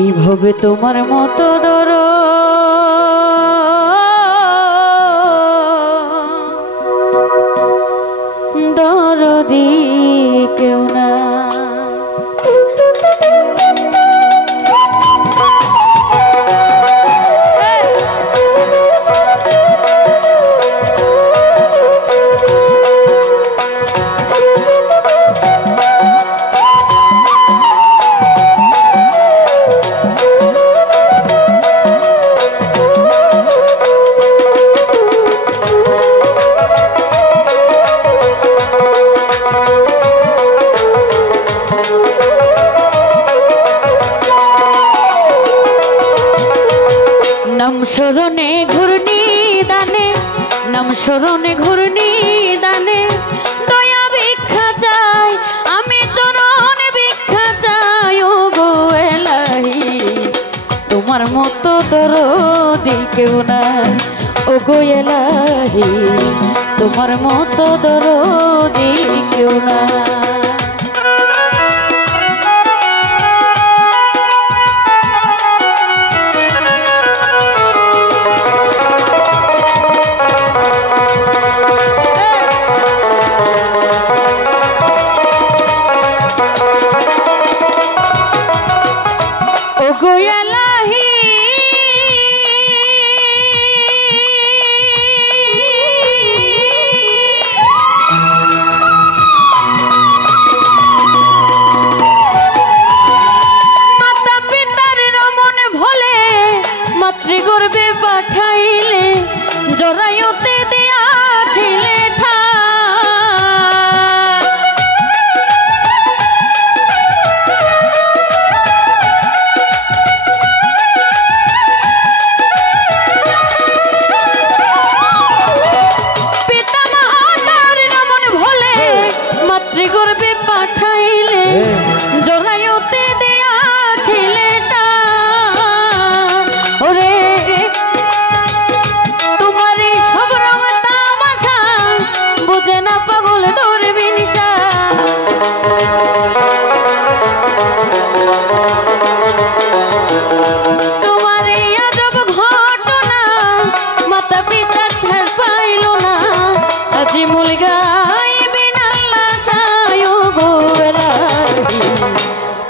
এইভাবে তোমার মতো দরদি কেউ না। নাম স্মরণে ঘূর্ণি দানে, নাম স্মরণে ঘূর্ণি দানে, দয়া ভিক্ষা চাই আমি চরণে ভিক্ষা চাই। ও গো এলাহি তোমার মতো দরদি কেউ নাই। ও গো এলাহি তোমার মতো দরদি কেউ নাই। মাতৃগর্ভে পাঠাইলে জরায়ুতে দিয়াছিলে পিতা মাতার রমন ভোলে, মাতৃগর্ভে পাঠাইলে জরায়ুতে দিয়াছিলে ওরে তোমার এই সব রং তামাশা বুঝে না পাগল ধরবি নিশা। তোমার এই আজব ঘটনা মাতা পিতা ঠের পাইল না, আজি মূল গাইবি নাল্লা সায়। গো এলাহি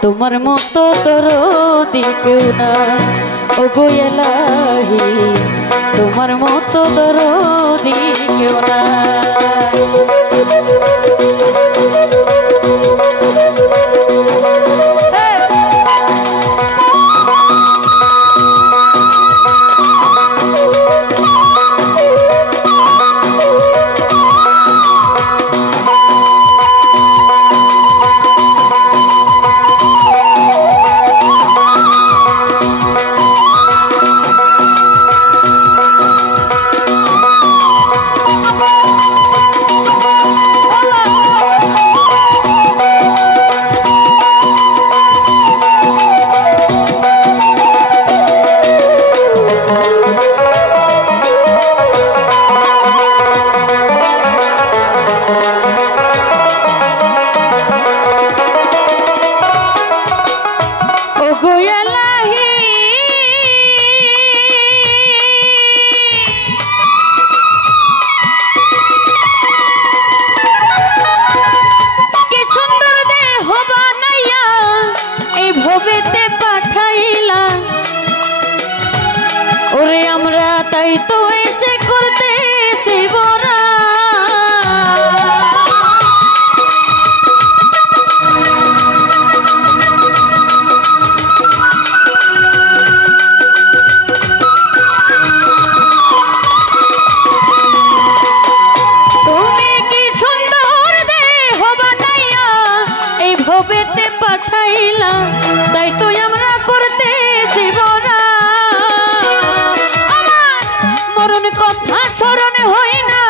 তোমার মতো দরদি কেউ না। ও গো এলাহি তোমার মতো দরদি কেউ না। ওরে আমরা তাই তো এসে করতেছি বরা, তুমি কি সুন্দর দেহ বানাইয়া এই ভবেতে পাঠাইলা, তাই তো আমরা করতেছি বরা। মরণ কথা স্মরণ হই না,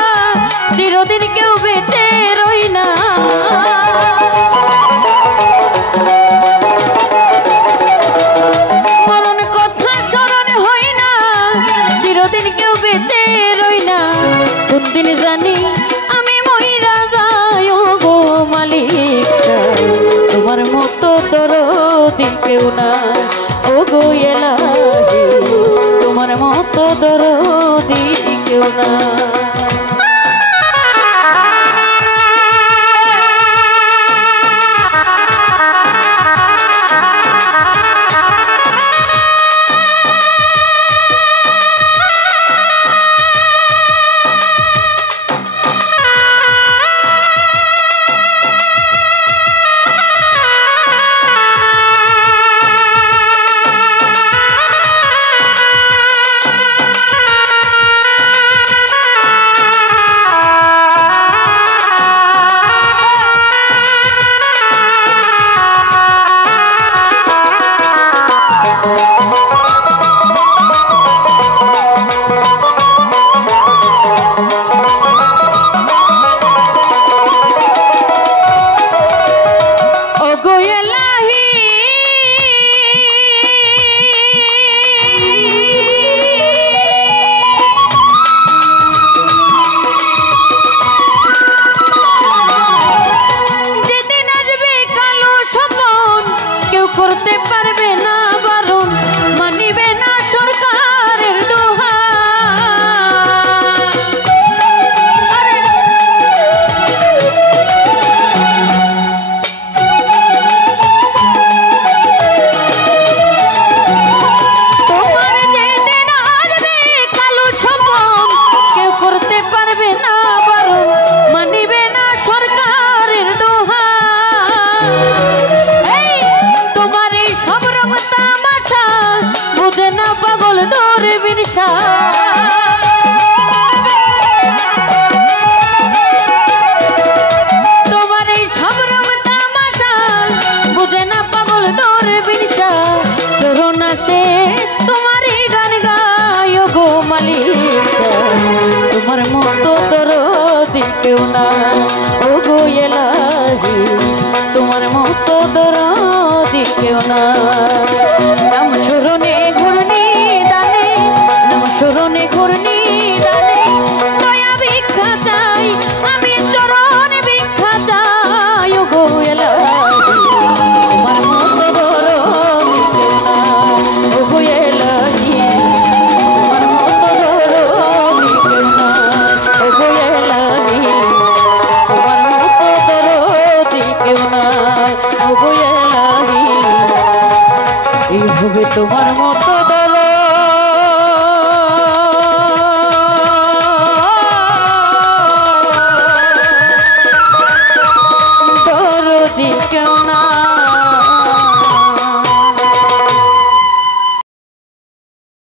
চিরদিন কেউ বেঁচে রই না। মরণ কথা স্মরণ হই না, চিরদিন কেউ বেঁচে রই না। কোন দিন জানি আমি মইরা যাই। ও গো মালিক তোমার মতো দরদি কেউ না। ও গো এলাহি তোমার মতো দরদি কেউ না। করতে পারবে না বারণ, মানিবে না সরকারের দোহা। তোমার যেদিন আসবে কালো স্বপন, কেউ করতে পারবে না বারণ, মানিবে না সরকারের দোহা। বুঝে না পাগল দূরবীন তোমার এই সবরম তামাশা, বুঝে না পাগল দূরবীন চরণ আসে তোমারই গান গায় গো মালিক, তোমার মতো দরদি কেউ না। ও গো এলাহি তোমার মতো দরদি কেউ না। নাম স্মরণে ঘূর্ণি দানে, নাম স্মরণে ঘূর্ণি দানে, দয়া ভিক্ষা চাই আমি চরণে ভিক্ষা চাই। ও গো এলাহি তোমার মতো দরদি কেউ না। ও গো এলাহি তোমার মতো দরদি কেউ না। ও গো এলাহি তোমার মতো দরদি কেউ না। ও গো এলাহি এই হবে তোমার